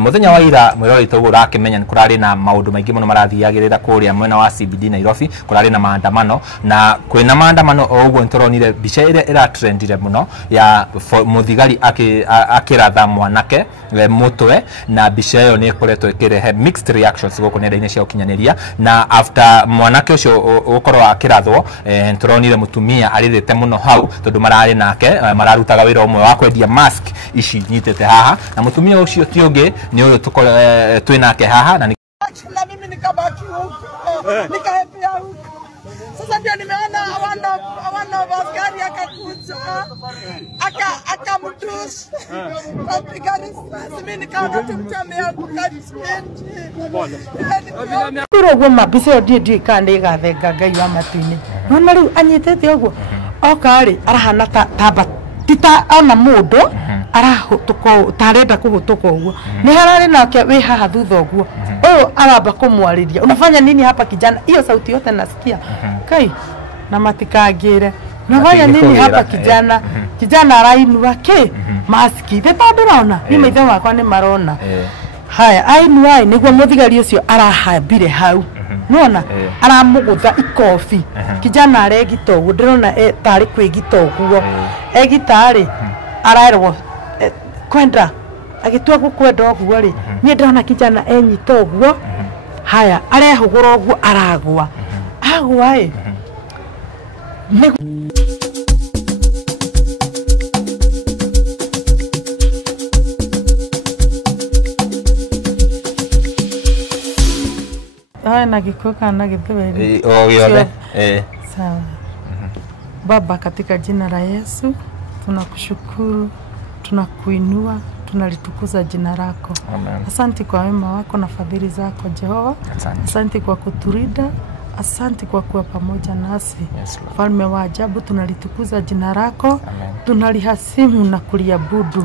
muthenya wa ira mwirori togo rakimenya kurari na maundu maingi muno marathiagirira kuria mwena wa CBD Nairobi kurari na maandamano na kwina maandamano oguo ntoronire bica ira trendire muno ya muthigari akiratha mwanake mutwe na bica yo ni koretwo ikirehe mixed reactions goko nenda-ini cia ukinyaniria na after mwanake ucio ukorwo akirathwo ntoronire mutumia arithite muno hau tondu marari nake mararutaga wira umwe wa kwendia mask ici nyitete haha na mutumia ucio tionge ni uyu twinake haha na mimi nikabaki huko nikahepia huko. Sasa ndio nimeona hawana askari akakuja akamtush apigani sasa mimi nikaona tumtamea kukatisenti Kurogo mabise odi kandi gathenga ngai wa matini nona riu anyitete oguo okari arahana taba tita ona mundu arahutuko tarenda kuhutuko uguo ni harari nake we haha thutha uguo aramba kumwariria unafanya nini hapa kijana hiyo sauti yote nasikia kai na matikagire unafanya nini hapa kijana kijana arainua ke maski the padrona ni maithe wakwa ni marona haya ainua niguo muthigari ucio arahambire hau nona aramugutha ikofi kijana aregita uguo ndirona tari kwigita uguo egitari araerwo kwenda agitua gukwenda uguo ri ni ndona kijana enyita uguo haya arehugura uguo aragwa agwa na gikoka na githweri yothe sawa. Baba, katika jina la Yesu tunakushukuru, tunakuinua, tunalitukuza jina lako. Asante kwa wema wako na fadhili zako Jehova. Asante kwa kuturida, asante kwa kuwa pamoja nasi. Mfalme wa ajabu, tunalitukuza jina lako, tunalihasimu na kuliabudu.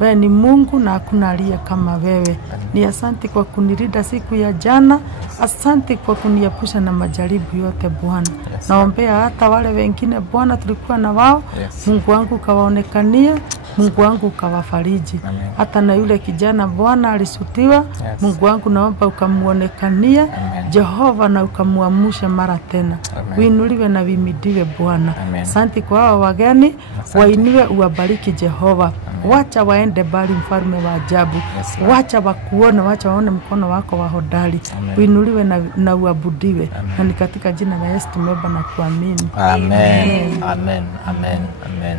Wewe ni Mungu na hakuna aliye kama wewe. Ni asante kwa kunirida siku ya jana, asante kwa kuniepusha na majaribu yote Bwana. Naombea hata wale wengine Bwana tulikuwa na wao, Mungu wangu kawaonekanie, Mungu wangu kawafariji. Hata na yule kijana Bwana alisutiwa, Mungu wangu naomba ukamuonekanie Jehova na ukamuamusha mara tena. Uinuliwe na vimidiwe Bwana. Asante kwa hao wageni, wainue uwabariki Jehova. Wacha waende bali mfalme wa ajabu. Wacha wakuone, wacha waone mkono wako wa hodari. Uinuliwe na uabudiwe. Na ni katika jina la Yesu tumeomba na kuamini. Amen. Amen. Amen. Amen.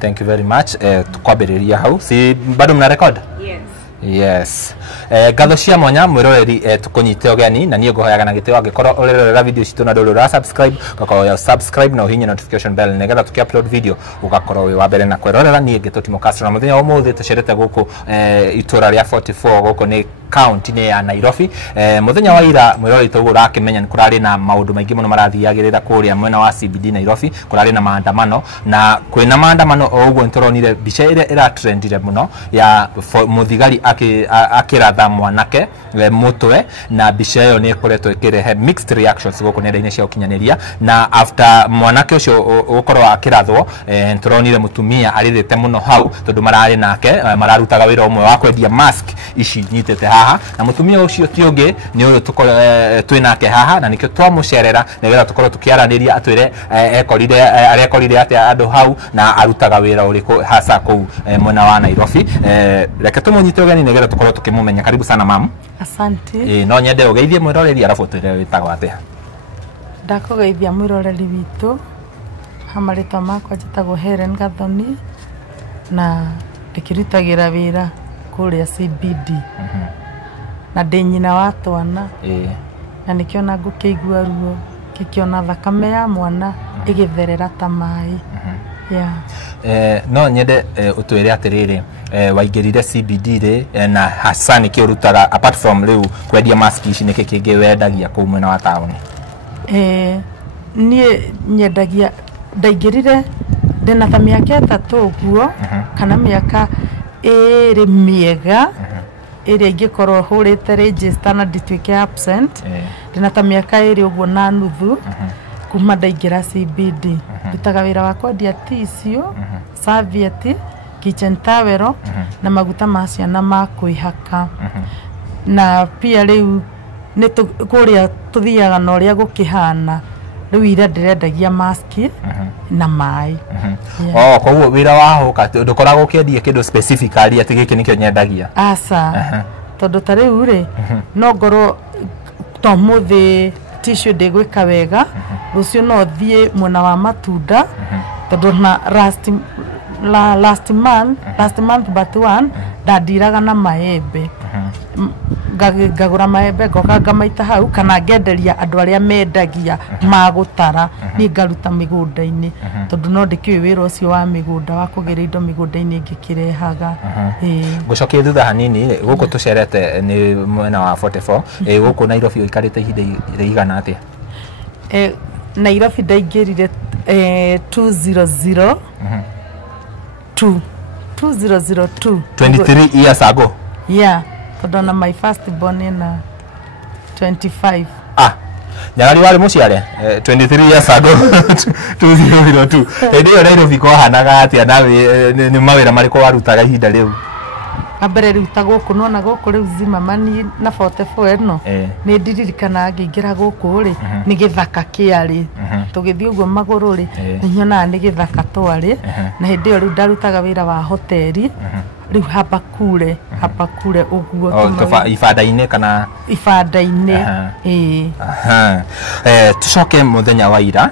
Thank you very much. Tukwambiriria hau. Si bado mna record? Yes. Yes. Gatho cia mwanya mwiroreri tukunyite ogeni na niĩ ngũhoyaga na gĩtĩo angĩkorwo ũrerorera video citũ na ndũrĩ subscribe ũgakorwo subscribe na ũhihinye notification bell nĩgetha tũkĩ-upload video ũgakorwo wĩ wa mbere na kwĩrorera. Niĩ Gĩtũtimo Castro na mũthenya ũmũthĩ tũcerete gũkũ itũra rĩa 44 gũkũ nĩ county ya Nairobi. Muthenya wa ira mwirori togo rakimenya kurari na maundu maingi muno marathiagirira kuria mwena wa CBD Nairobi kurari na maandamano na kwina maandamano oguo ntoronire bica ira trendire muno ya muthigari akiratha mwanake mutwe na bica yo ni koretwo ikirehe mixed reactions goko nenda-ini cia ukinyaniria na after mwanake ucio ukorwo akirathwo ntoronire mutumia arithite muno hau tondu marari nake mararutaga wira umwe wa kwendia mask ici nyitete haha na mutumia ucio tionge ni uyu twinake haha na nikio twamucerera nigetha tukorwo tukiaraniria atwire arekorire ati andu hau na arutaga wira uriku hasa kuu mwena wa Nairobi. Reke tumunyite ugeni nigetha tukorwo tukimumenya. Karibu sana mam. Asante. No nyende ugeithie mwiroreri arabu twire witagwo atia? Ndakugeithia mwiroreri witu hamarita makwa njitagwo Helen Gathoni na ndikirutagira wira kuria CBD na ndinyina wa twana na nikiona ngukiigua ruo kikiona thakame ya mwana igitherera ta mai no nyende utwire atiriri waingirire CBD ri na hasa nikio urutaga apart from riu kwendia mask ici niki kingi wendagia kuu mwena wa tauni? Nie nyendagia ndaingirire ndina ta miaka 3 uguo kana miaka iri miega iri ingikorwo hurite register na ndituike absent ndina ta miaka iri uguo na nuthu kuma ndaingira CBD ndutaga wira wa kwendia tissue serviette kitchen towel na maguta ma ciana ma kwihaka na pia riu ni kuria tuthiaga na uria gukihana riu ira ndirendagia mask na mai koguo wira waho ndukoragwo ukiendia kindu specifically ati giki nikio nyendagia asa tondu ta riu ri no ngorwo to muthi tissue ndigwika wega rucio no thie mwena wa matunda tondu na last month but one ndandiraga na maembe ngagura maembe ngoka ngamaita hau kana ngenderia andu aria mendagia magutara ni ngaruta migunda-ini tondu no ndikiwe wira ucio wa migunda wa kugira indo migunda-ini ngikirehaga ngucokie thutha hanini guku tucerete ni mwena wa 44 guku Nairobi uikarite ihinda rigana atia Nairobi ndaingirire 2002 23 years ago. Yeah, tondu my first born in 25. Nyarari wari muciare 23 years ago 2002. Ndio Nairobi ko hanaga atia nawe ni mawira mariko warutaga ihinda riu. Ambere ruta guku nona guku riu Zimmerman na 44 no ni ndiririkana ngingira guku ri ni githaka kiari tugithii uguo maguru ri nyona ni githaka twari na hindi iyo riu ndarutaga wira wa hoteli riu hapa kure uguo ifada-ini kana ifada-ini tucoke muthenya wa ira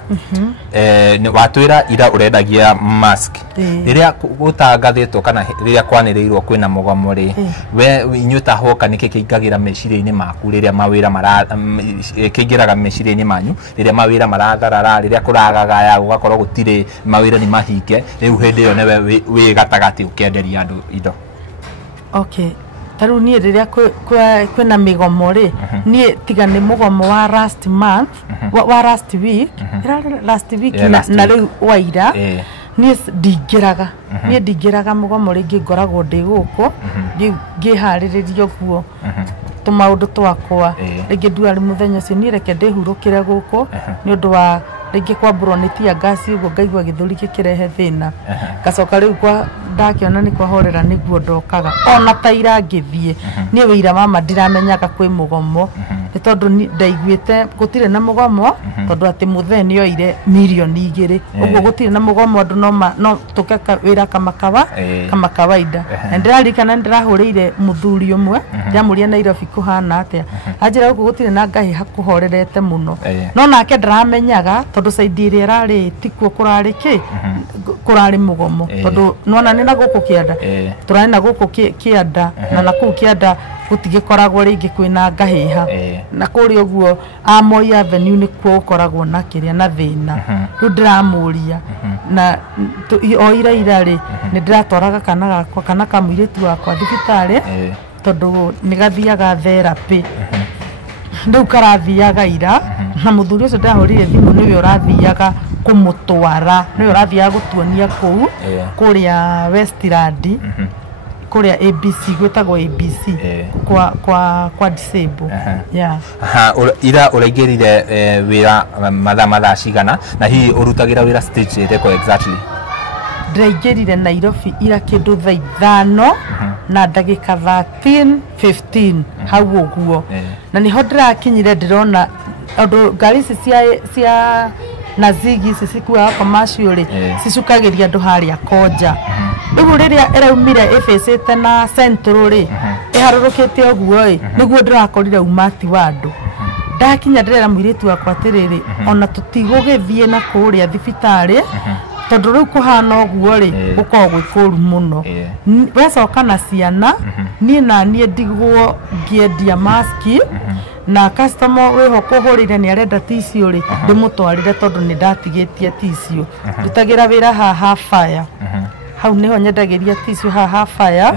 ni watwira ira urendagia mask riria gutangathitwo kana riria kwaniriirwo kwina mugomo ri we inyuta hoka niki kiingagira meciria-ini maku riria mawira mara kiingiraga meciria-ini manyu riria mawira maratharara riria kuragagaya ugakorwo gutire mawira ni mahinge riu hindi iyo newe wi gatagati ukienderia andu indo. Okay, taru ni riria kwina migomo ri ni tiga ni mugomo wa last month wa last week na riu waira ni ndingiraga mugomo ringi ngoragwo ndi guku ngihariririo guo tumaundu twakwa ringi nduari muthenya ucio ni reke ndihurukire guku ni undu wa ringi kwamburwo ni tia gasi uguo ngaigua githuri gikirehe thina gacoka riu kwa ndakiona ni kwahorera niguo ndokaga ona taira ngithie ni wira mama ndiramenyaga kwi mugomo ni tondu ndaiguite gutire na mugomo tondu ati mutheni oire milioni 2 uguo gutire na mugomo andu no tukeka wira kama kawaida ndirarikana ndirahurire muthuri umwe ndamuria Nairobi kuhana atia ajira uguo gutire na ngahi hakuhorerete muno no nake ndiramenyaga tondu saidi ria rari tikuo kurari mugomo tondu nona ni na guku kianda turani na guku kianda na naku kianda gutigikoragwo ringi kwina ngahiha na kuri uguo Moi Avenue ni kuo koragwo na kiria na thina riu ndiramuria na ira ri ni ndiratwaraga kana gakwa kana kamwiritu wakwa thibitari tondu ni gathiaga therapy riu karathiaga ira na muthuri ucio ndahurire thimu niwe urathiaga kumutwara niwe urathiaga gutuonia kuu kuria Westland kuria ABC gwetagwo ABC kwa disable ira uraingirire wira mathaa cigana na hihi urutagira wira stage reko exactly ndaingirire Nairobi ira kindu thaa 5 na ndagika 15 hau uguo na niho ndirakinyire ndirona andu ngari cia na zigi sisikuwa commercial sisukagiria andu haria koja riu riria iraumire efesete na central ri iharurukite oguo niguo ndirakorire umati wa andu ndakinya ndirera mwiritu wakwa atiriri ona tutigugithie na kuria thibitari tondu riu kuhana oguo ri gukorwo gwikuru muno wecoka na ciana nie na nie ndigwo ngiendia maski na customer weho kuhurire ni arenda tissue ri ndimutwarire tondu ni ndatigitie tissue ndutagira wira haha fire hau niho nyendagiria tissue haha fire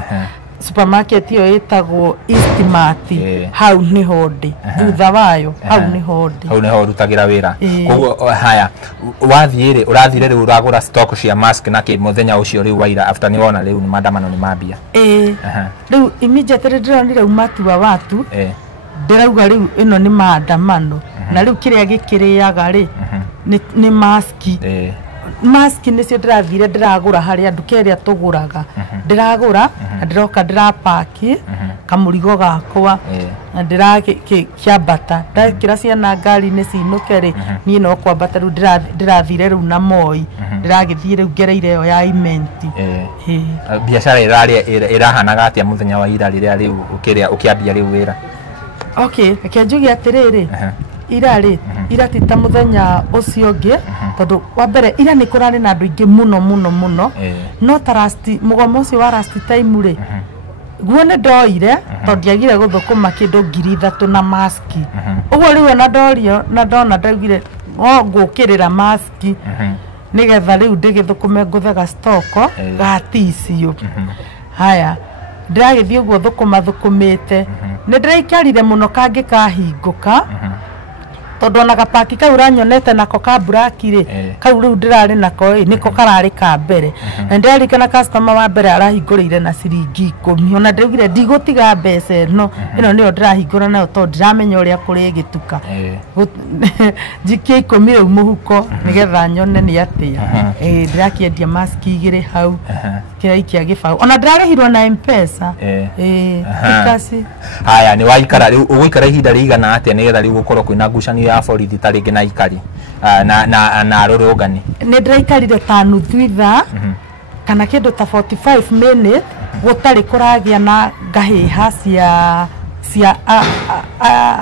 supermarket iyo itagwo Eastmart hau niho ndi thutha wayo hau niho rutagira wira koguo haya wathire urathire riu uragura stock cia mask na ki muthenya ucio riu waira after ni wona riu ni maandamano ni mambia riu immediately ndironire umati wa watu ndirauga riu ino ni maandamano na riu kiria gikiriaga ri ni mask mask nicio ndirathire ndiragura haria nduka iria tuguraga ndiragura ndiroka ndirapaki kamurigo gakwa ndirakiambata ndakira ciana ngari ni cinuke ri nie no kwambata ru ndirathire ru na moi ndiragithie ru ngereire yo ya imenti biashara irahanaga atia muthenya wa ira riria riu ukiambia riu wira okay akenjugia atiriri ira tita muthenya ucio ngi tondu wa mbere ira ni kurari na andu ingi muno no tarasti mugomo ucio wa last time ri guone ndoire tondu ndiagire guthukuma kindu 3,000 na maski uguo riu na ndorio na ndona ndaugire ngukirira maski nigetha riu ndigithukume nguthaga stoko gaticio haya ndiragithie uguo thukumite ni ndiraikirire muno kangi kahinguka tondu na gapaki kau ranyonete nako ka black ri kau riu ndirari nako niko karari ka mbere na ndirikana customer wa mbere arahingurire na ciringi 10 ona ndirugire ndigutiga mbeca no ino niyo ndirahingura nayo tondu ndiramenya uria kuri gituka jikie 10 riu muhuko nigetha nyone ni atia ndirakiendia mask igire hau kiraikia gibau ona ndirarihirwo na M-Pesa ikasi haya ni waikara riu uguikara ihinda rigana atia nigetha riu gukorwo kwina ngucanio ya borithi taringi na ikari na rurugani ni ndiraikarire ta nuthu ithaa kana kindu ta 45 minutes gutari kuragia na ngahiha cia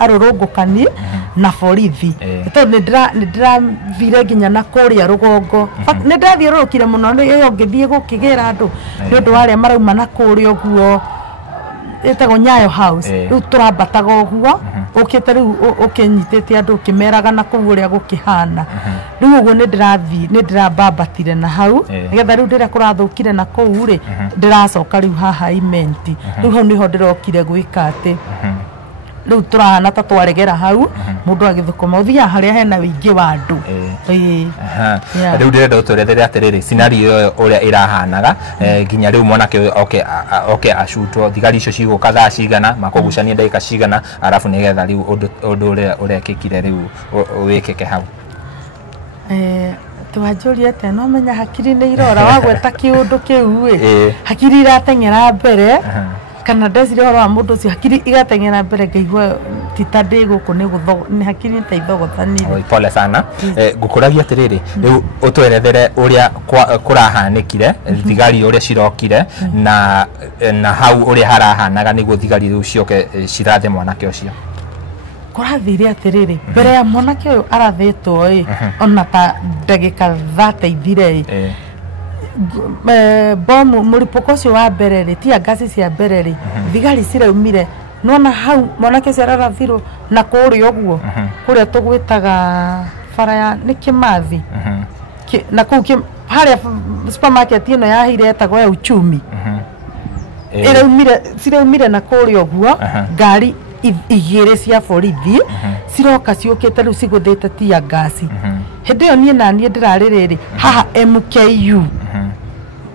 arurungukani na borithi tondu ni ndiravire nginya na kuria rugongo ni ndathiururukire muno iyo ngithie gukigira andu ni undu waria marauma na kuria uguo etago Nyayo House riu turambataga uguo ukite riu ukinyitite andu ukimeraga na kuu uria gukihana riu uguo ni ndirabambatire na hau nigetha riu ndira kurathukire na kuu ri ndiracoka riu haha imenti riu hau niho ndirokire gwika ati riu turahana ta twaregera hau mundu agithukuma uthia haria hena wingi wa andu riu ndirenda uturethere atiriri scenario uria irahanaga nginya riu mwanake oke ashutwo thigari icio ciguka thaa cigana makugucania ndagika cigana arafu nigetha riu undu uria kikire riu wikike hau twanjuria te no menya hakiri ni irora wagweta kiundu kiu hakiri iratengera mbere kana ndecire horo wa mundu ucio hakiri igatengera mbere ngaigua titande guku ni hakiri ntaithogothanire pole sana ngukuragia atiriri riu utwerethere uria kurahanikire thigari uria cirokire na hau uria harahanaga niguo thigari riu cioke cirathe mwanake ucio kurathire atiriri mbere ya mwanake uyu arathitwo ona ta ndagika 30 ithire bomu muripuko ucio wa mbere ri tia ngasi cia mbere ri thigari ciraumire nona hau mwanake ucio ararathirwo na kuria uguo kuria tugwitaga bara ya ni Kimathi na kuu haria supermarket ino yahire etagwo ya Uchumi ciraumire na kuria uguo ngari igire cia borithi ciroka ciukite riu ciguthite tia ngasi hindi iyo nie na nie ndirariri haha MKU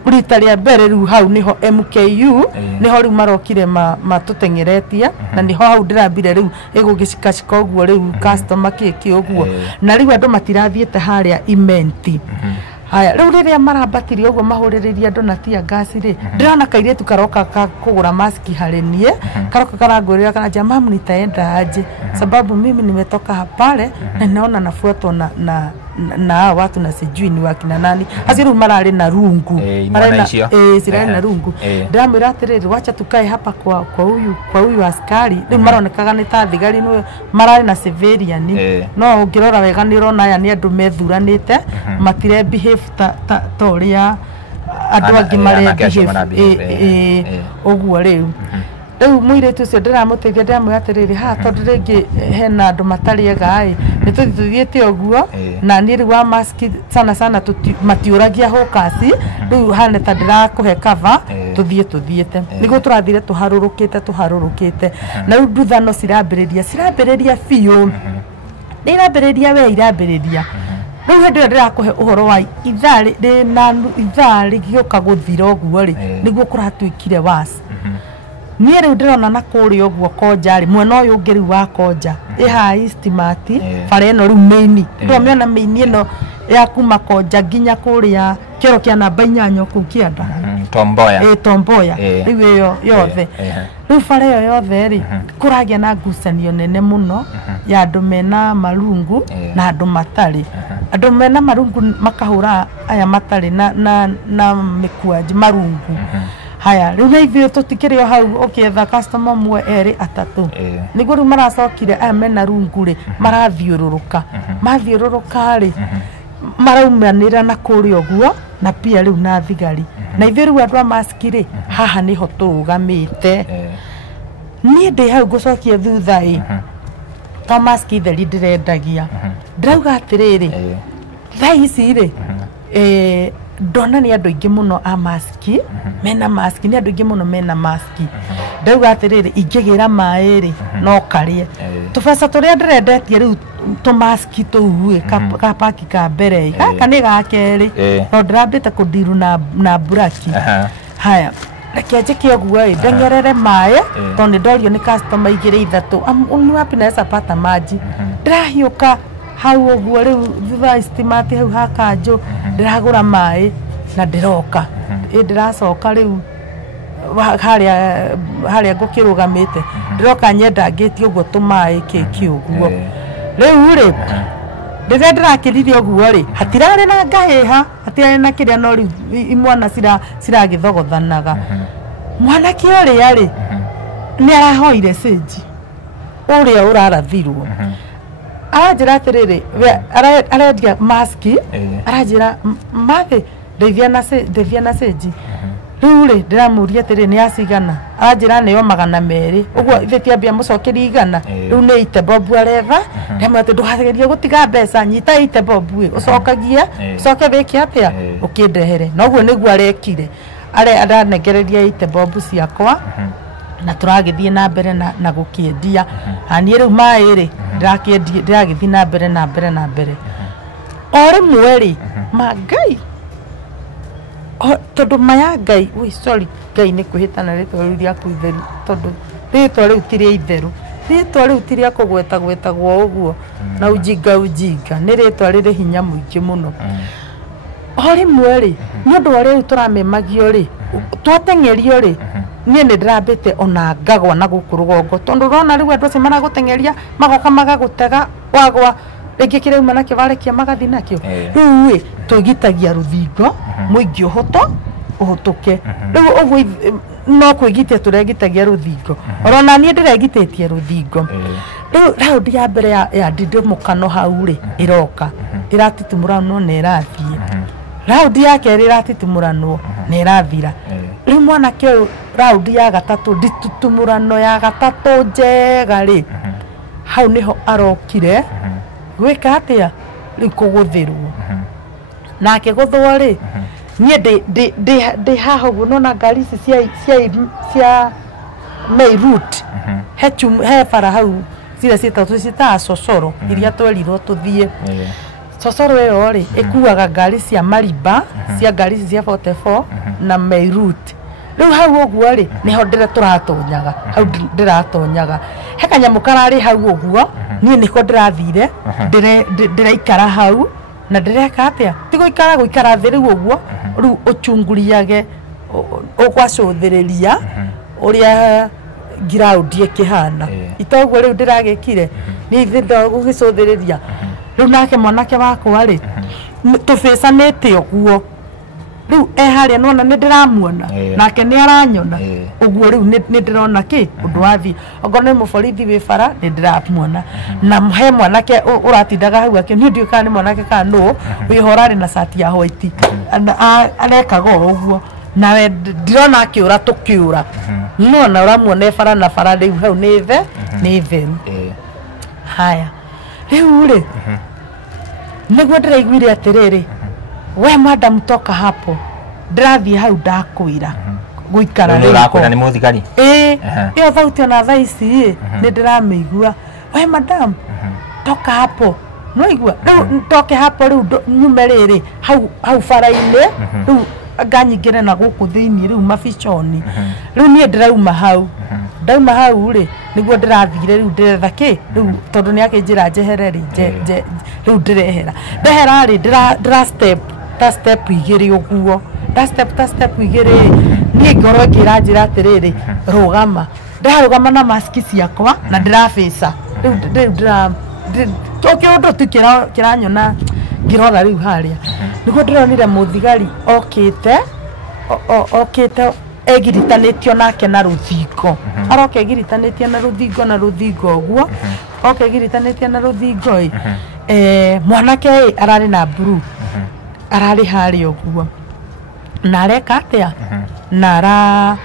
rita ria mbere riu hau niho MKU niho riu marokire matutengeretia na niho hau ndirambire riu igugicikacika uguo riu customer kiki uguo na riu andu matirathiete haria imenti haya riu riria marambatirie uguo mahuririria andu na tia ngasi ri ndirona kairitu karoka kugura maski hari nie karoka karangurira kana jamaa nitaenda aje sababu mimi nimetoka hapale na naona nafuatwa na watu na sijui ni wakina nani asiru marari na rungu marari sirari na rungu ndamira atiriri wacha tukae hapa kwa huyu askari ni maronekaga ni ta thigari no marari na civilian no ngirora wega ni rona aya ni andu methuranite matire behave ta uria andu angi mare behave uguo riu riu muiretu ucio ndiramuteithia ndiramwigatiriri ha tondu ringi hena andu matariega nituthiete uguo na ni riu wa maski sana matiuragia hokasi riu hane ta ndirakuhe cover tuthiete niguo turathire tuharurukite na riu nduthano cirambiriria biu ndirambiriria we irambiriria riu hindi ndirakuhe uhoro wa ithari gioka guthira uguo ri niguo kuratuikire wasi nie riu ndirona na kuria uguo Konja mwena uyu ungi riu wa Konja iha estimate bara ino riu main ndio miona main ino ya kuma Koja nginya kuria kero kia namba 8 ku kianda Tomboya Tomboya riu yo yothe riu bara yo yothe ri kuragia na ngucanio nene muno ya andu mena marungu na andu matari andu mena marungu makahura aya matari na mikuaji marungu haya riu na ithuĩ tũtikĩrĩ hau ũkĩetha customer mwe erĩ atatu nĩguo rĩu maracokire aya mena rungu rĩ marathiũrũrũka mathiũrũrũka rĩ maraumanĩra na kũrĩa ũguo na pia rĩu na thigari na ithuĩ rĩu andũ a mask rĩ haha nĩho tũrũgamĩte niĩ ndĩ hau ngũcokia thutha ĩ to mask theri ndĩrendagia ndĩrauga atĩrĩrĩ thaa ici rĩ ndona nĩ andũ aingĩ mũno a maski mena maski nĩ andũ aingĩ mũno mena maski ndauga atĩrĩrĩ ingĩgĩra maĩ rĩ no karĩe tũbeca tũrĩa ndĩrendetie rĩu tũmaski tũu ka paki ka mbere gaka nĩ ga kerĩ no ndĩrambĩte kũndiru na buraki haya reke njĩke ũguo ndengerere maĩ tondũ nĩ ndorio nĩ customer 2-3 unwapi pata maji ndĩrahiũka hau ũguo rĩu thutha stimati hau hakanjũ ndĩragũra maĩ na ndĩroka ndĩracoka rĩu harĩa ngũkĩrũgamĩte ndĩroka nyendangĩtie ũguo tũmaĩ kĩki ũguo rĩu rĩ rĩrĩa ndĩrakĩrire ũguo rĩ hatirarĩ na ngahĩha hatirarĩ na kĩrĩa no rĩu imwana ciragĩthogothanaga mwanake ũrĩa rĩ nĩ arahoire sĩnji ũrĩa ũrarathirwo aranjĩra atĩrĩrĩ arendia maski aranjĩra mathĩ ndeithia na sĩnji rĩu rĩ ndĩramũria atĩrĩ nĩ acigana aranjĩra nĩyo 200 ũguo ithe tiambia mũcokerie igana rĩu nĩ ite bobu aretha ndĩramwĩra atĩ ndũgagerie gũtiga mbeca nyita ite bobu ũcokagie ũcoke wĩke atĩa ũkĩndehere na ũguo nĩguo arekire aranengereria ite bobu ciakwa na tũragĩthiĩ na mbere na gũkĩendia niĩ rĩu maĩ rĩ ndĩragĩthiĩ na mbere o rĩmwe rĩ Ngai tondũ maya Ngai sorry Ngai nĩ kwĩhĩtana rĩtwa rĩu rĩaku itheru tondũ rĩtwa rĩu ti rĩa itherũ rĩtwa rĩu ti rĩa kũgwetagwetagwo ũguo na ujinga nĩ rĩtwa rĩrĩ hinya mũingĩ mũno o rĩmwe rĩ nĩ ũndũ wa rĩu tũramemagio rĩ twateng'erio rĩ niĩ nĩ ndĩrambĩte ona ngagwa na gũkũ rũgongo tondũ ũrona rĩu andũ acio maragũteng'eria magoka magagũtega wagwa rĩngĩ kĩrauma nakĩo warekia magathi nakĩo rĩu ĩ twĩgitagia rũthingo mũingĩ ũhũtũke rĩu ũguo no kwĩgitia tũregitagia rũthingo orona niĩ ndĩregitĩtie rũthingo rĩu raundi ya mbere ya ndindĩmũkano hau rĩ ĩroka ĩratitimũranwo na ĩrathiĩ raundi ya kerĩ ĩratitimũranwo na ĩrathira rĩu mwanake ũyũ raundi ya gatatũ nditutumũrano ya gatatũ njega rĩ hau nĩho arokire gwĩka atĩa rĩu kũgũthĩrwo nake gũthwo rĩ niĩ ndĩ haha ũguo nona ngari ici cia Meirut he bara hau ciria ciĩtagwo ciĩtaga Cocoro iria twerirwo tũthiĩ Cocoro ĩyo rĩ ĩkuaga ngari cia Mariba cia ngari ici cia 44 na Meirut rĩu hau ũguo rĩ nĩho tũratonyaga hau ndĩratonyaga he kanyamũ kararĩ hau ũguo niĩ nĩko ndĩrathire ndĩraikara hau na ndĩreka atĩa ti gũikara thĩ rĩu ũguo rĩu ũchunguriage ũgwacũthĩrĩria ũrĩa ground ĩkĩhana itoguo rĩu ndĩragĩkire nĩ ithe gũgĩcũthĩrĩria rĩu nake mwanake wakwa rĩ tũbĩcanĩte ũguo rĩu harĩa nona nĩ ndĩramuona nake nĩ aranyona ũguo rĩu nĩ ndĩrona kĩ ũndũ wathiĩ okorwo nĩ mũborithi wĩ bara nĩ ndĩramuona na he mwanake ũratindaga hau akĩ nĩ ndiũĩ kana nĩ mwanake kana nũ wĩho ũrarĩ na cati ya white arekaga ũguo nawe ndirona akĩũra tũkĩũra nona ũramuona bara na bara rĩu hau nĩ theru haya rĩu rĩ nĩguo ndĩraiguire atĩrĩrĩ we madam toka hapo ndĩrathiĩ hau ndakwĩra gũikara rĩu nĩ mũthigari ĩyo thauti ona thaa ici nĩ ndĩramĩigua we madam toka hapo no igua rĩu toke hapo rĩu nyume rĩrĩ hau bara-inĩ rĩu nganyingire na guku thiini riu mabichoni riu nie ndirauma hau ndauma hau ri niguo ndirathire riu ndiretha ki riu tondu ni akinjira njehere ri riu ndirehera ndehera ri ndira step igiri uguo ta step igiri nie ngoro ngiranjira atiriri rugama ndarugama na maski ciakwa na ndirafica riu ndira tokyo ndo kiranyona ngirora riu haria niguo ndironire muthigari okite egiritanitio nake na ruthingo aroke egiritanitio na ruthingo uguo egiritanitio na ruthingo mwanake arari na blue arari haria uguo na areka atia na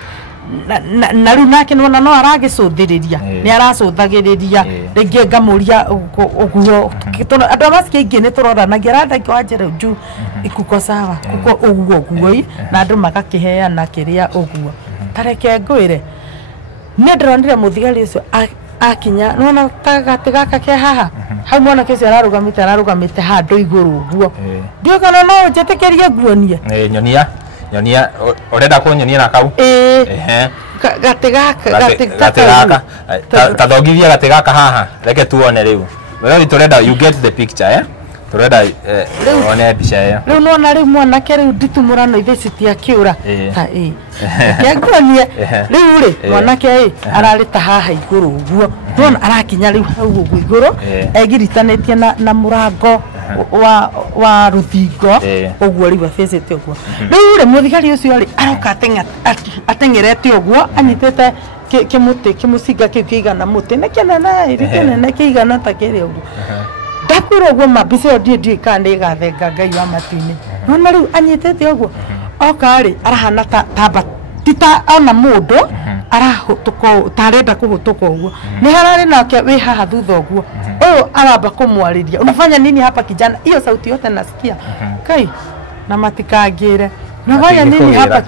riu nake nona no aragicuthiriria ni aracuthagiria ringi ngamuria uguo andu amaski ingi ni turoranagia arandaki wanjira ju ikuko sawa kuko uguo na andu magakiheana kiria uguo tareke ngwire ni ndironire muthigari ucio akinya nona tagati gaka ke haha hau mwanake ucio ararugamite handu iguru uguo ndio kana no njetikirie nguonie nyonia urenda kunyonia na kau gati gaka tathogithia gati gaka haha reke tuone riu wewe turenda you get the picture turenda one mbica iyo riu nona riu mwanake riu nditumurano ithe citia kiura kenguonie riu ri mwanake arari ta haha iguru uguo nona arakinya riu hau uguo iguru egiritanĩtie na murango wa ruthingo uguo riu afecete uguo riu ri muthigari ucio ri aroka ateng'erete uguo anyitete kimucinga kiu kiigana muti ni kinene kiigana ta kiri uguo ndakura uguo mabica ndie kandi gathenga ngai wa matu-ini nona riu anyitete uguo oka ri arahana tamba tita ona mundu arahutuko tarenda kuhutuka uguo ni harari nake wi haha thutha uguo aramba kumwariria unafanya nini hapa kijana hiyo sauti yote nasikia kai na matikangire unafanya nini hapa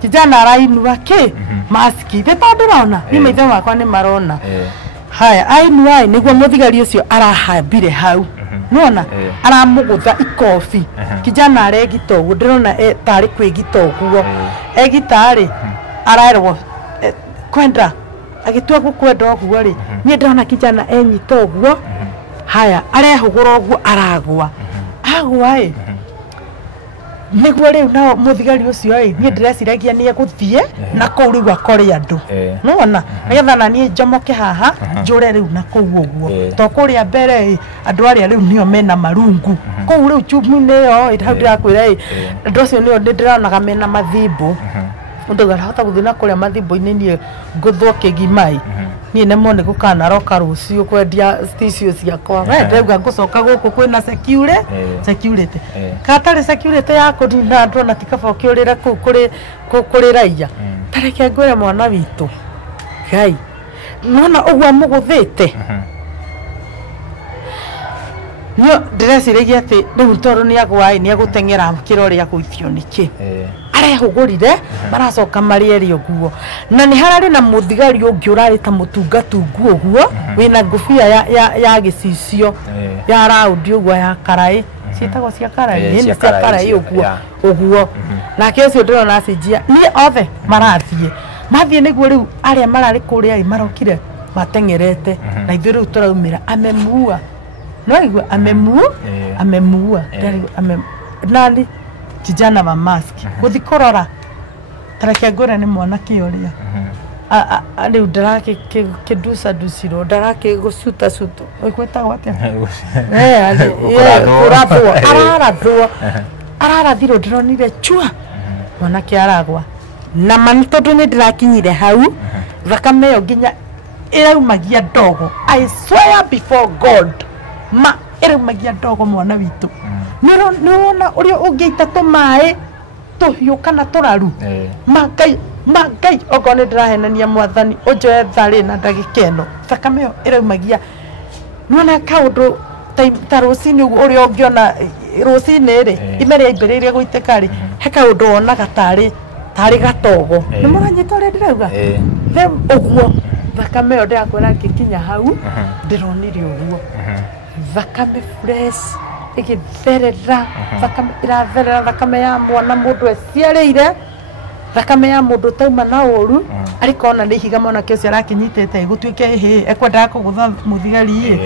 kijana arainua ki maski ndiraona ni maitho makwa ni marona haya ainua niguo muthigari ucio arahambire hau nona aramugutha ikofi kijana aregita uguo ndirona tari kwigita uguo egitari arairwo kwenda agitua gukwenda uguo ri nie ndona kijana enyita uguo haya arehugura uguo agwa niguo riu na muthigari ucio nie ndireciragia nie guthie na kou riu akore andu nona nigetha na nie njomoke haha njure riu na kou uguo to kuria mbere andu aria riu nio mena marungu kou riu chumu-ini yo hau ndirakwira andu acio nio ndironaga mena mathimbu undu garahota guthina kuria mathimbu-ini nie nguthwo kigimai nie nemo ni gukana roka rucio kwendia station ciakwa ndauga ngucoka guku kwina security katari security yako ndina andu na tikaba kiurira kuri raia tareke ngwire mwana witu gai nona uguo muguthite nio ndireciragia ati riu toru ni aguteng'era kirori aguithio niki arehugurire maracoka marieri uguo na ni harari na muthigari ungi urari ta mutungatungu uguo wina ngufia ya gicicio ya raundi uguo ya karai ciitagwo cia karai ni cia karai uguo na kesi ndirona acinjia ni othe mathie niguo riu aria marari kuria marokire mateng'erete na ithuĩ riu turaumira amemua no igua amemua nani kijana wa mask guthikorora tareke ngwira ni mwana kioria riu ndarake kidusa dusiro ndarake gucuta cuto ikwetagwo atia ararathirwo ndironire chua mwana kiaragwa na mani tondu ni ndirakinyire hau thakame yo nginya iraumagia ndogo I swear before God iraumagia ndogo mwana witu nirona uria ungiita tumai tuhiu kana turaru magai ogone ndirahenania mwathani unjoe thari na ndagikeno thakame yo iraumagia nona kaundu ta rucini uria ungiona rucini ri imeri imbiririe guiteka ri he kaundu onaga tari gatogo ni muranyita uria ndirauga uguo thakame yo ndirakwira ngikinya hau ndironire uguo thakame fresh igitherera thakame iratherera thakame ya mwana mundu eciarire thakame ya mundu tauma na uru arikona ni higa mwana kesi arakinyitete gutwike hihi ekwenda kugutha muthigari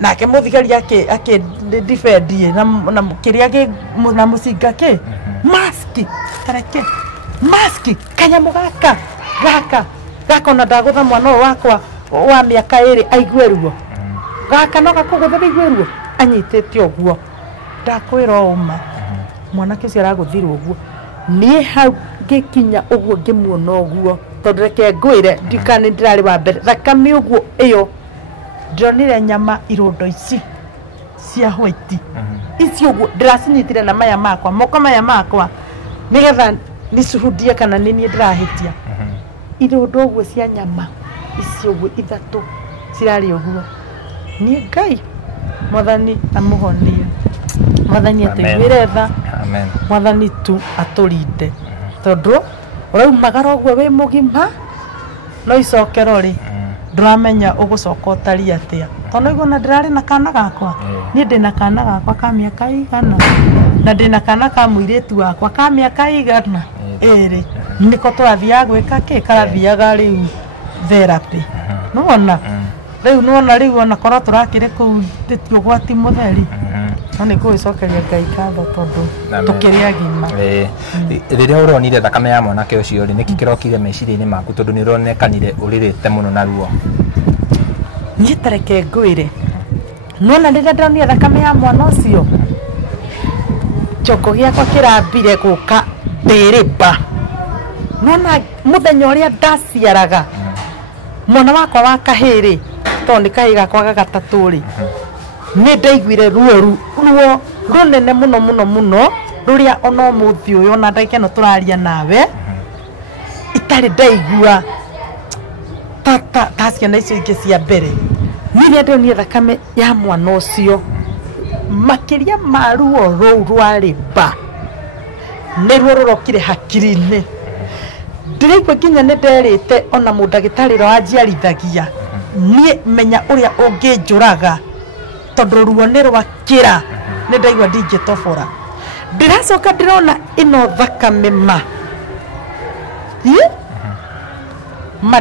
nake muthigari ake defendie na kiria ke na musinga ke maski tareke maski kanyamu gaka na ndagutha mwana wakwa wa miaka iri aigweruo gaka no gakugutha aigweruo anyitete oguo ndakwira uma mwana kesi araguthirwo oguo ni hau gikinya oguo ngimuona oguo tondu reke ngwire ndikane ndirari wa mbere thakame oguo iyo ndionire nyama irondo ici cia white ici oguo ndiracinyitire na maya makwa moko maya makwa nigetha nisuhudie kana nini ndirahitia irondo oguo cia nyama ici oguo ithatu cirari oguo ni Ngai mwathani amuhonie mwathani ateigwire tha mwathani tu aturinde tondu uraumagara oguo wi mugima no icokero ri nduramenya ugucoka utari atia tondu igona ndirari na kana gakwa ni ndina kana gakwa ka miaka igana na ndina kana ka muiritu wakwa ka miaka igana iri niko twathia gwika ki karathiaga riu therapy nuona riu nuona riu ona korwo turakire ku nditio gwati mutheri ani kuicokeria Ngai katho tondu tukiri agima riria uronire thakame ya mwanake ucio ri niki kirokire meciria-ini maku tondu ni uronekanire uririte muno na ruo ni tareke ngwire nuona riria ndonire thakame ya mwana ucio choko giakwa kirambire guka ndirimba nuona muthenya uria ndaciaraga mwana wakwa wa kahiri tondu kahiri gakwa gagatatu ri ni ndaiguire ruo runene muno ruria ono muthi uyu na ndake no turaria nawe itari ndaigua ta ciana icio ingĩ cia mbere niria ndonire thakame ya mwana ucio makiria ma ruo rou rwari mba nĩ ruo rurokire hakiri-inĩ ndiraigua nginya nĩ nderĩte ona mũndagĩtarĩ ũrĩa wanjiarithagia niĩ menya ũrĩa ũngĩnjũraga tondu ruo ni rwakira ni ndaigua ndingitobora ndiracoka ndirona ino thakame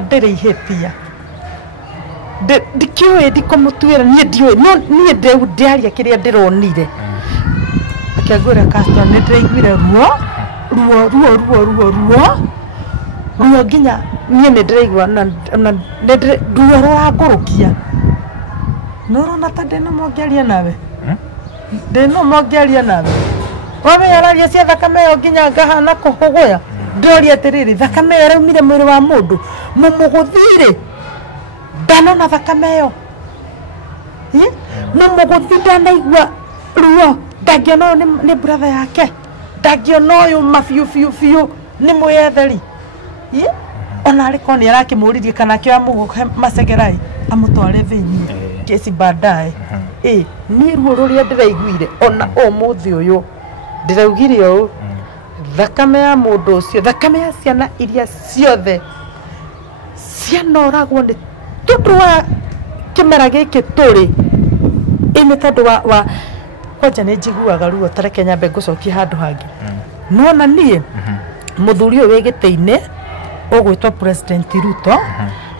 ndiri ihitia ndikiuĩ ndikumũtuĩra niĩ ndiũĩ no niĩ ndiaria kĩrĩa ndironire akĩngwĩra pastor nĩ ndiraiguire ruo nginya niĩ nĩ ndiraigua na ruo rũrangũrũkia Nurona ta ndino mongeria nawe ndino mongeria nawe wawe yararia cia thakame yo nginya ngahana kuhuguya ndoria atiriri thakame yo raumire mwiri wa mundu mumuguthire ndanona thakame yo mumuguthira naigua ruo ndagiona ni brother yake ndagiona uyu mafiu ni mwetheri ona ariko ni arakimuririe kana kio amuguhe macegerai amutware thiini kesi baadaye ni ruo ruria ndiraiguire ona umuthi uyu ndiraugire u thakame ya mundu ucio thakame ya ciana iria ciothe cianoragwo ni tondu wa kimera giki turi ini tondu wa kwanja ni njiguaga ruo tareke nyambe ngucokia handu hangi nuona nie muthuri uyu wi giti-ini ugwitwo President Ruto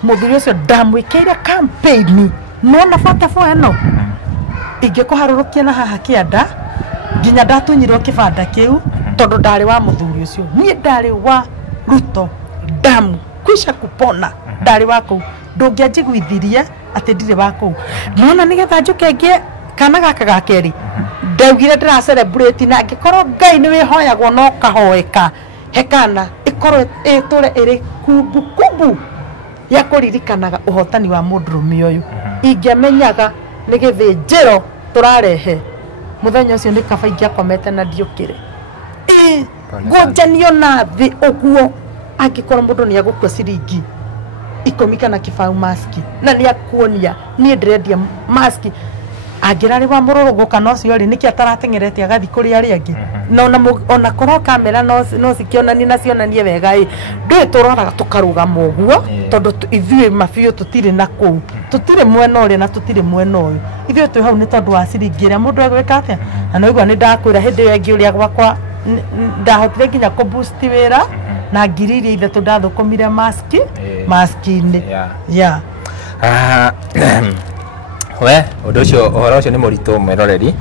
muthuri ucio ndamwikire campaign nona bata fo eno ingikuharurukia na haha kianda nginya ndatunyirwo kibanda kiu tondu ndari wa muthuri ucio nie ndari wa Ruto damu kwisha kupona ndari wako ndungianjiguithirie ati ndire wako nona nigetha njuke ngie kana gaka gakeri ndaugire ndira celebrate na ngikorwo Ngai ni wihoyagwo no kahoeka hekana ikorwo iture iri kubu ya kuririkanaga uhotani wa mundurume uyu ingamenyaga ni githĩnjĩro turarehe muthenya ucio ni kaba ingiakomete na ndiukire ngunjanio na thi uguo angikorwo mundu ni agukua ciringi 10 kana kibau maski na ni akuonia ni ndirendia maski angirari wa mururugo kana ucio ri niki ataratengerete agathi kuri ari angi no ona korwo kamera no cikionani na cionanie wega i ndui turoraga tukaruga muguo tondu ithui mafio tutire na ku tutire mwena uri na tutire mwena uyu ithui tu hau ni tondu wa ciringira mundu agwika atia na no igwa ni ndakwira hindi iyo ingi uria gwakwa ndahotire nginya ku boost wira na ngiriri ithatu ndathukumire maski-ini we undu ucio uhoro ucio ni muritu mweroreri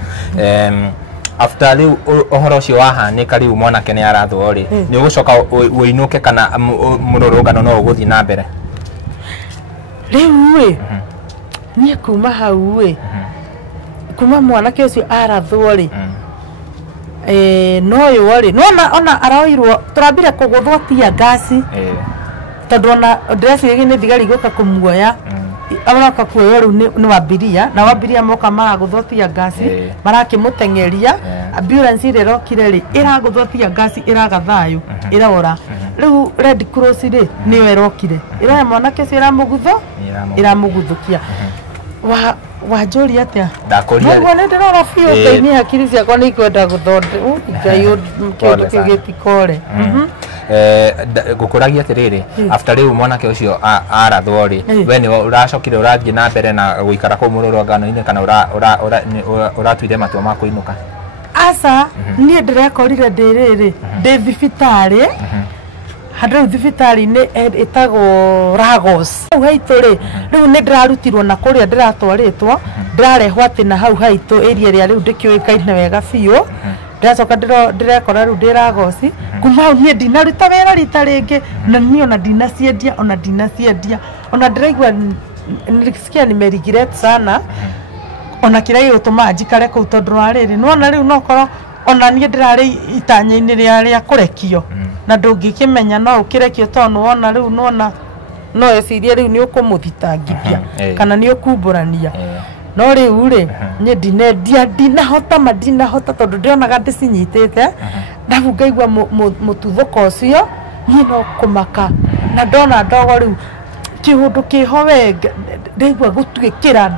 after riu uhoro ucio wahanika riu mwanake ni arathwo ri ni ugucoka uinuke kana mururungano no uguthi na mbere riu we nie kuma hau we kuma mwanake ucio arathwo ri no yo ri no ona araoirwo turambire kuguthwo tia gasi tondu ona dress igi ni thigari guka kumuoya aroka kuoya riu ni wambiria na wambiria moka maraguthwo tia gasi marakimutengeria ambulance ire rokire ri iraguthwo tia gasi iragathayo irora riu Red Cross ri ni werokire ira mwanake cio iramuguthukia wajori atia ndakoria no nende rora fio thini hakiri ciakwa ni kwenda guthonde ngai kindu kigitikore gukuragia atiriri after riu mwanake ucio arathwo ri we ni uracokire urathie na mbere na guikara ku mururungano-ini kana uratuire matua ma kuinuka asa nie ndirekorire ndiriri ndi thibitari handå thibitarä-inä ätagwo Lagos hau haitå rä rä u nä ndärarutirwo na kå rä a ndäratwarä two ndärarehwo atä na hau haitå area rä a rä u ndä kä å kaine wega biå ndäracoka ndärekora rä u ndä Lagos kuma hau niä ndinaruta wä ra rita rä ngä na niä ona ndinaciendia ona ndäraigua nilisikia nimeregret sana ona kä rä a gä gå tå ma njikare kå u tondå wa rä rä nona rä u nokorwo ona niä ndärarä itanya-inä rä a kå rekio na ndungikimenya no ukirekio tonu wona riu nona no ecirie riu ni ukumuthitangithia kana ni ukumburania no riu ri ni ndinahota tondu ndionaga ndicinyitite ndabu ngaigua mututhuko ucio ni no kumaka na ndona ndogo riu kiundu kiho wega ndaigua gutwikira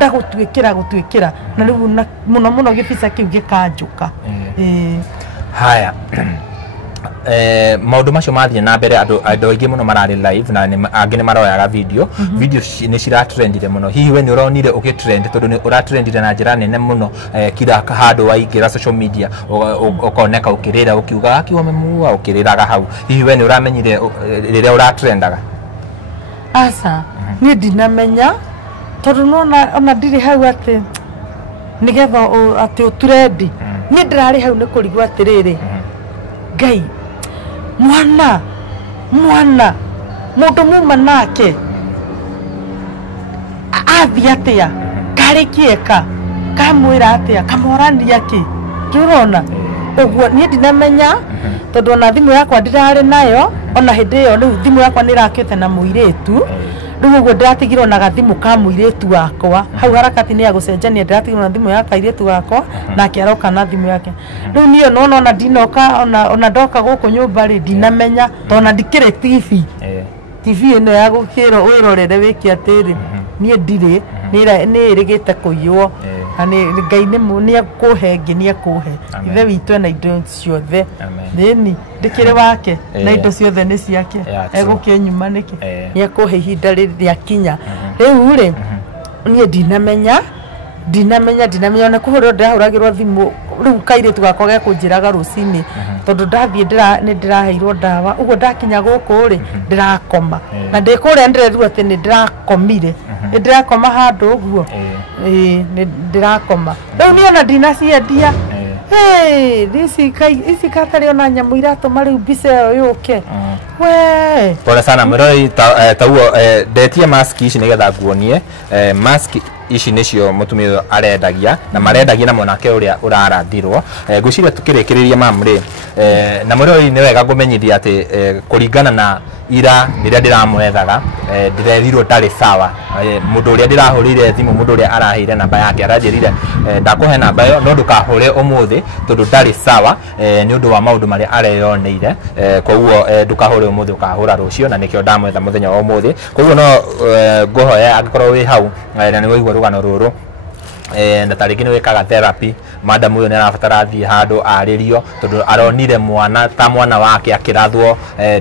na riu muno gibisa kiu gikanjuka haya maundu macio mathie na mbere andu aingi muno marari live na angi ni maroyaga video ni ciratrendire muno hihi we ni uronire ugitrend tondu ni uratrendire na njira nene muno kira handu waingira social media ukoneka ukirira ukiuga akiwa memuua ukiriraga hau hihi we ni uramenyire riria uratrendaga asa ni ndinamenya tondu nona ona ndiri hau ati nigetha ati utrendi ni ndirari hau ni kurigwa atiriri ngai mwana mundu muma nake athi atia karikieka kamwira atia kamorania ki turona uguo ni ndinamenya tondu ona thimu yakwa ndirari nayo ona hindi iyo riu thimu yakwa nirakite na muiretu riu uguo ndiratigirwo na gathimu ka muiretu wakwa hau harakati ni ya gucenjania ndiratigirwo na thimu ya kairetu wakwa nake aroka na thimu yake riu niyo nona ona ndinoka ona ndoka guku nyumba ri ndinamenya tona ndikire TV ino ya gukiro wirorere wiki atiri nie ndiri ni irigite kuiywo ani ngai ni akuhe ngi ni akuhe ithe witu na indo ciothe thini ndikire wake na indo ciothe ni ciake egukinyuma niki ni akuhe ihinda riria kinya riu ri nie ndinamenya ona kuhurwo ndirahuragirwo thimu riu kaire tugakwa gya kunjiraga rucini tondu ndathie ni ndiraheirwo ndawa uguo ndakinya guku ri ndirakoma na ndikuria ndireru ati ni ndirakomire ndirakoma handu uguo ni ndirakoma riu ni ona ndinaciendia ici katari ona nyamu iratuma riu mbica iyo yuke we pole sana miroi tauo ndetie mask ici nigetha nguonie mask ici nicio mutumia arendagia na marendagia na mwanake uria urarathirwo ngwiciria tukirikiriria mamri na miroi ni wega ngumenyithia ati kuringana na ira niria ndiramwethaga ndirerirwo ndari sawa mundu uria ndirahurire thimu mundu uria araheire namba yake aranjirire ndakuhe namba yo no ndukahure umuthi tondu ndari sawa ni undu wa maundu maria areyoneire koguo ndukahure umuthi ukahura rucio na nikio ndamwetha muthenya wa umuthi koguo no nguhoya angikorwo wi hau na ni wigwa rugano ruru na tariki ni wekaga therapy madam uyu ni arabatara athie handu aririo tondu aronire mwana ta mwana wake akirathwo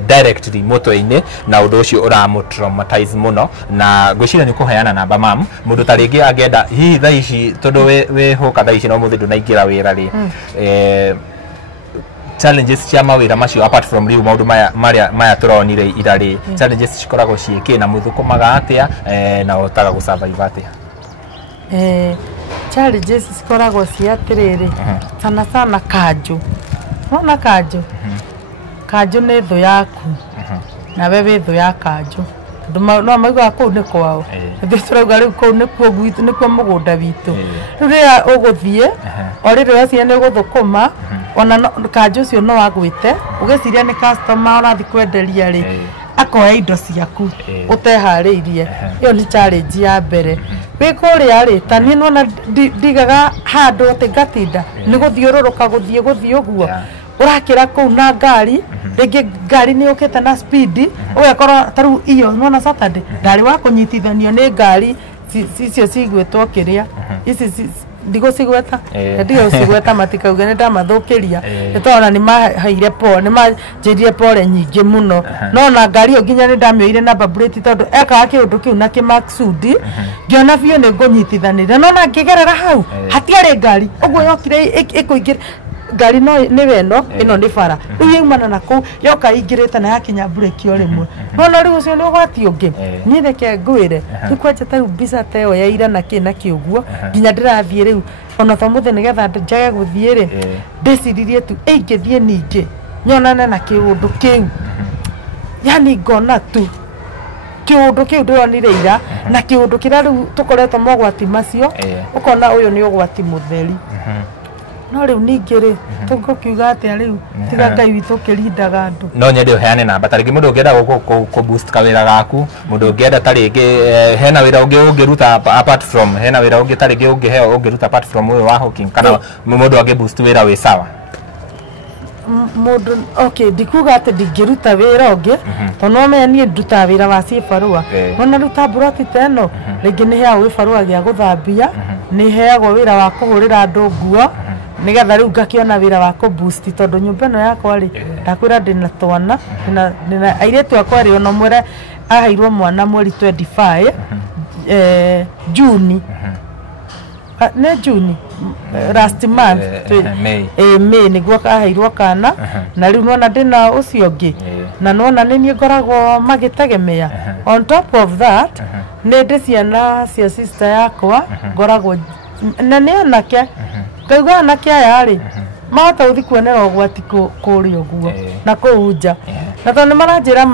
directly mutwe-ini na undu ucio uramutraumatize muno na ngwiciria ni kuheana namba mam mundu tariki angenda hihi tha ici tondu we hoka tha ici no muthindu naingira wira ri challenges cia mawira macio apart from riu maundu maya turonire irari challenges cikoragwo ciiki na muthukumaga atia na otaga gusurvive atia challenges cikoragwo ciatiriri sana sana kanju nona kanju kanju ni thu yaku na wewe thu ya kanju no mauga kuu ni kwao ndithirauga riu kuu ni kuo gwitu ni kuo mugunda witu riria uguthie oriri wacia ni guthukuma ona kanju cio no wagwite ugiciria ni customer urathi kwenderia ri akoya indo ciaku utehariirie iyo ni challenge ya mbere wikuria ri tani nona ndigaga handu ati ngatinda ni guthiururuka guthie uguo urakira kuu na ngari ringi ngari ni ukite na speed ugakora taru iyo nona Saturday ndari wa kunyitithanio ni ngari icio cigwetwo kiria ici ndigo cigweta ndigo cigweta matikauga ni ndamathukiria nitona ni mahaire po ni majirie pole nyingi muno no na ngari yo nginya ni ndamioire number plate tondu eka kiundu kiu na kimaksudi ngiona bio ni ngunyitithanire no na ngigerera hau hatiari ngari uguo yokire ikuingira ngari no ni weno ino ni bara riu yumana na ku yoka ingirite na yakinya breki o rimwe no riu ucio ni ugwati ungi ni reke ngwire tukwaje ta bisa teo ya ira na kiuguo nginya ndirathie riu ona thamuthe nigetha njage guthie ri ndiciririe tu ingithie ningi nyonane na kiundu kiu yani ngona tu kiundu kiu ndironire ira na kiundu kira riu tukoretwo mogwati macio ukona uyu ni ugwati mutheri no riu ningiri tugukiuga atia riu tiga ngai witu kirindaga andu no nyende uheane namba tariki mundu ungienda ku boost kawira gaku mundu ungienda tariki hena wira ungiruta apart from hena wira ungi tariki ungiheo ungiruta apart from uyu wa hooking kana mundu angi boost wira wi sawa mundu okay dikuga ati ndigiruta wira ungi tono me ni nduta wira wa cibarua ona ruta buroti teno ringi ni hea wi barua gia guthambia ni heagwo wira wa kuhurira andu nguo nigetha riu ngakiona wira wa ku boost tondu nyumba ino yakwa ri ndakwira ndina twana ndina airetu akwa ri ono mwere ahairwo mwana mweri 25 June ne June last month May niguo ahairwo kana na riu nona ndina ucio ngi na nona ni ngoragwo magitegemea on top of that ne ndiciana cia sister yakwa ngoragwo na ne anake kauga na kia yari mahota uthi kuonera ugwati kuri uguo na kuunja na tondu maranjira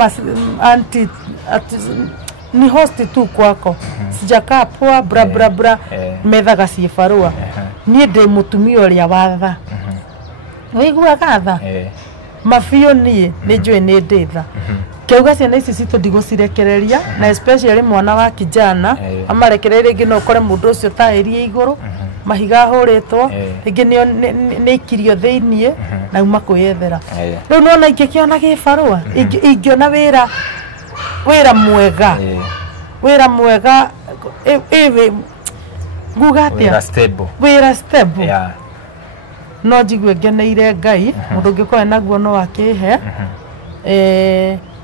anti ni host tu kwako sijaka poa bra methaga cibarua nie ndi mutumia uria watha wigua gatha mafio nie ni njui ni nditha kiuga ciana ici citu ndigucirekereria na especially mwana wa kijana amarekereria ngi no kore mundu ucio taerie iguru mahiga huritwo ringi ni ikirio thiinie na uma kwiyethera riu nona ingikiona gibarua ingiona wira mwega wira mwega nguga atia wira stable no njigwe ngeneire Ngai mundu ngikoe naguo no akihe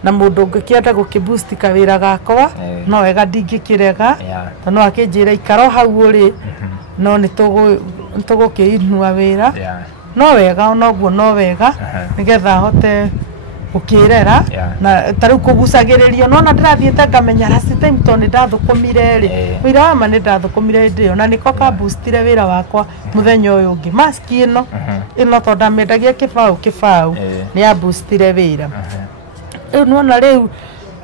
na mundu ngikienda gukiboost kawira gakwa no wega ndingikirega tondu akinjira ikaro hau uri no nitugukiinua wira no wega onoguo no wega nigetha hote ukirera na tariu kugucagiririo no na ndirathiete ngamenya last time toni ndathukumire ri wira wa ma ni ndathukumire ndio na niko ka boostire wira wakwa muthenya uyu ungi mask ino tondu ndamendagia kibau ni ya boostire wira riu nona riu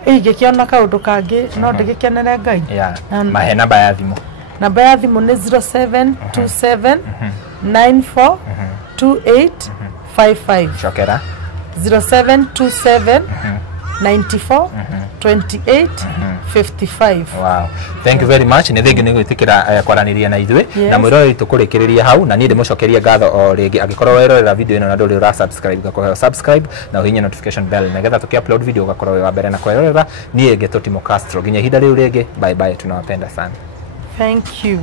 ingikiona kaundu kangi no ndigikenere Ngai mahe namba ya thimu namba ya thimu ni 0727 94 2855 chokera 0727 94 28 55. Wow, thank you very much. Ni thengi ni gwitikira kwaraniria na ithui na mwiro witu kurikiriria hau na ni ndimucokeria ngatho o ringi angikorwo werorera video ino na nduri ura subscribe gakorwo subscribe na uhinye notification bell nigetha tukiupload video gakorwo wa mbere na kwerorera ni Geto Timo Castro nginya ihinda riu ringi bye bye tunawapenda sana. Thank you.